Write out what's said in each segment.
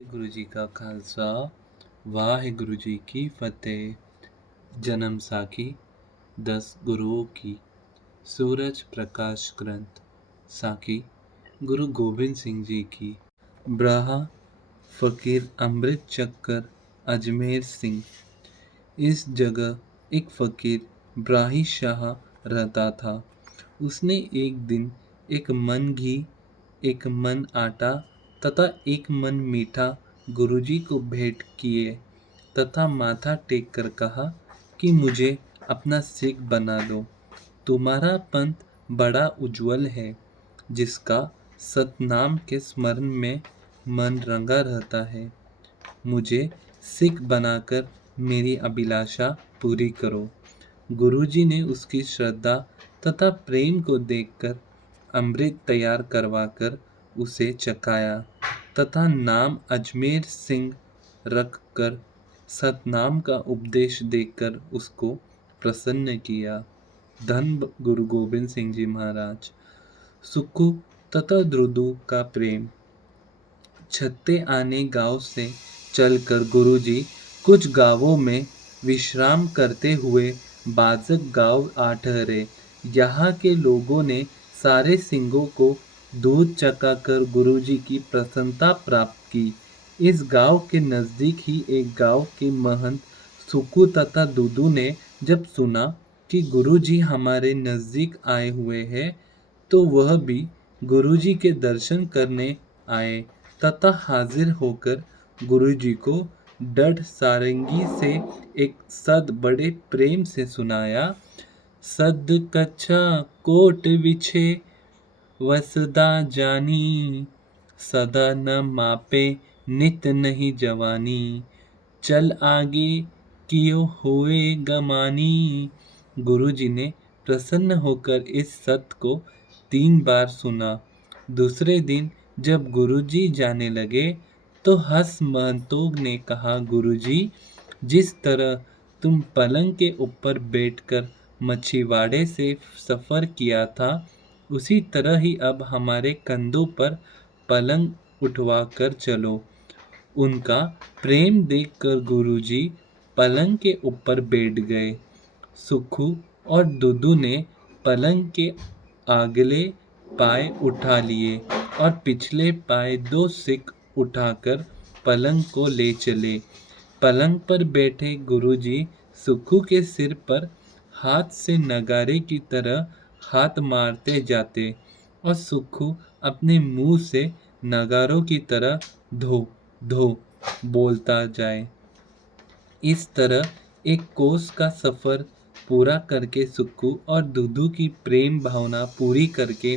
गुरु जी का खालसा वाहिगुरु जी की फतेह। जन्म साखी 10 गुरुओं की। सूरज प्रकाश ग्रंथ साखी गुरु गोबिंद सिंह जी की। ब्राहा फकीर अमृत चक्कर अजमेर सिंह। इस जगह एक फकीर ब्राही शाह रहता था। उसने एक दिन एक मन घी, एक मन आटा तथा एक मन मीठा गुरुजी को भेंट किए तथा माथा टेक कर कहा कि मुझे अपना सिख बना दो। तुम्हारा पंथ बड़ा उज्जवल है, जिसका सतनाम के स्मरण में मन रंगा रहता है। मुझे सिख बनाकर मेरी अभिलाषा पूरी करो। गुरुजी ने उसकी श्रद्धा तथा प्रेम को देखकर अमृत तैयार करवाकर उसे चखाया तथा नाम अजमेर सिंह रखकर सतनाम का उपदेश देकर उसको प्रसन्न किया। धन गुरु गोबिंद सिंह जी महाराज। सुक्खू तथा द्रुदु का प्रेम। छत्ते आने गांव से चलकर गुरुजी कुछ गांवों में विश्राम करते हुए बाजक गांव आ ठहरे। यहाँ के लोगों ने सारे सिंहों को दूध चखाकर गुरुजी की प्रसन्नता प्राप्त की। इस गांव के नजदीक ही एक गांव के महंत सुक्कू तथा दुदू ने जब सुना कि गुरुजी हमारे नजदीक आए हुए हैं, तो वह भी गुरुजी के दर्शन करने आए तथा हाजिर होकर गुरुजी को डढ़ सारंगी से एक सद बड़े प्रेम से सुनाया। सद कच्छा कोट विछे वसदा जानी, सदा न मापे नित नहीं जवानी, चल आगे कियो हुए गमानी। गुरुजी ने प्रसन्न होकर इस सत को 3 बार सुना। दूसरे दिन जब गुरुजी जाने लगे तो हंस महतों ने कहा, गुरुजी, जिस तरह तुम पलंग के ऊपर बैठकर मछीवाड़े से सफर किया था, उसी तरह ही अब हमारे कंधों पर पलंग उठवा कर चलो। उनका प्रेम देखकर गुरुजी पलंग के ऊपर बैठ गए। सुक्खू और दुदू ने पलंग के अगले पाए उठा लिए और पिछले पाए 2 सिख उठाकर पलंग को ले चले। पलंग पर बैठे गुरुजी सुक्खू के सिर पर हाथ से नगारे की तरह हाथ मारते जाते और सुक्खू अपने मुंह से नगारों की तरह धो धो बोलता जाए। इस तरह एक कोस का सफर पूरा करके सुक्खू और दुदू की प्रेम भावना पूरी करके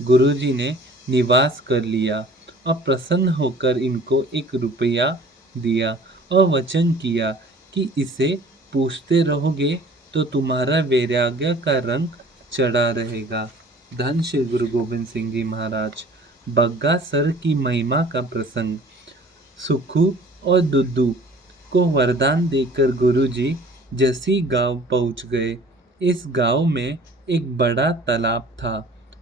गुरुजी ने निवास कर लिया और प्रसन्न होकर इनको 1 रुपया दिया और वचन किया कि इसे पूछते रहोगे तो तुम्हारा वैराग्य का रंग चढ़ा रहेगा। धन श्री गुरु गोबिंद सिंह जी महाराज। बग्गा सर की महिमा का प्रसंग। सुक्खू और दुदू को वरदान देकर गुरुजी जसी गांव पहुंच गए। इस गांव में एक बड़ा तालाब था।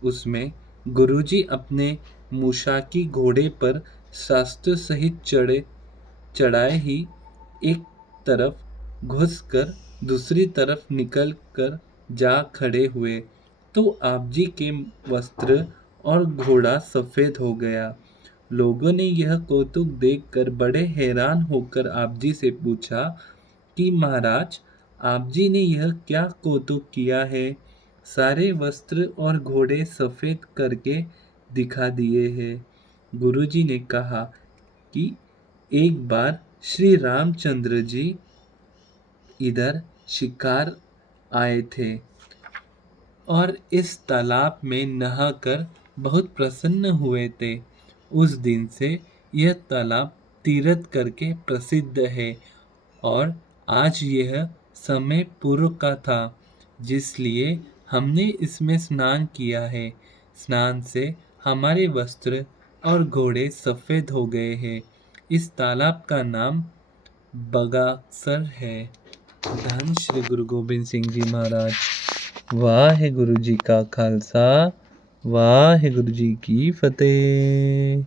उसमें गुरुजी अपने मुशाकी घोड़े पर शास्त्र सहित चढ़ाए ही एक तरफ घुसकर दूसरी तरफ निकल कर जा खड़े हुए, तो आप जी के वस्त्र और घोड़ा सफेद हो गया। लोगों ने यह कौतुक देखकर बड़े हैरान होकर आप जी से पूछा कि महाराज, आप जी ने यह क्या कौतुक किया है? सारे वस्त्र और घोड़े सफेद करके दिखा दिए हैं। गुरुजी ने कहा कि एक बार श्री रामचंद्र जी इधर शिकार आए थे और इस तालाब में नहाकर बहुत प्रसन्न हुए थे। उस दिन से यह तालाब तीर्थ करके प्रसिद्ध है और आज यह समय पूर्व का था, जिसलिए हमने इसमें स्नान किया है। स्नान से हमारे वस्त्र और घोड़े सफेद हो गए हैं। इस तालाब का नाम बगासर है। धन श्री गुरु गोबिंद सिंह जी महाराज। वाहिगुरु जी का खालसा वाहिगुरु जी की फतेह।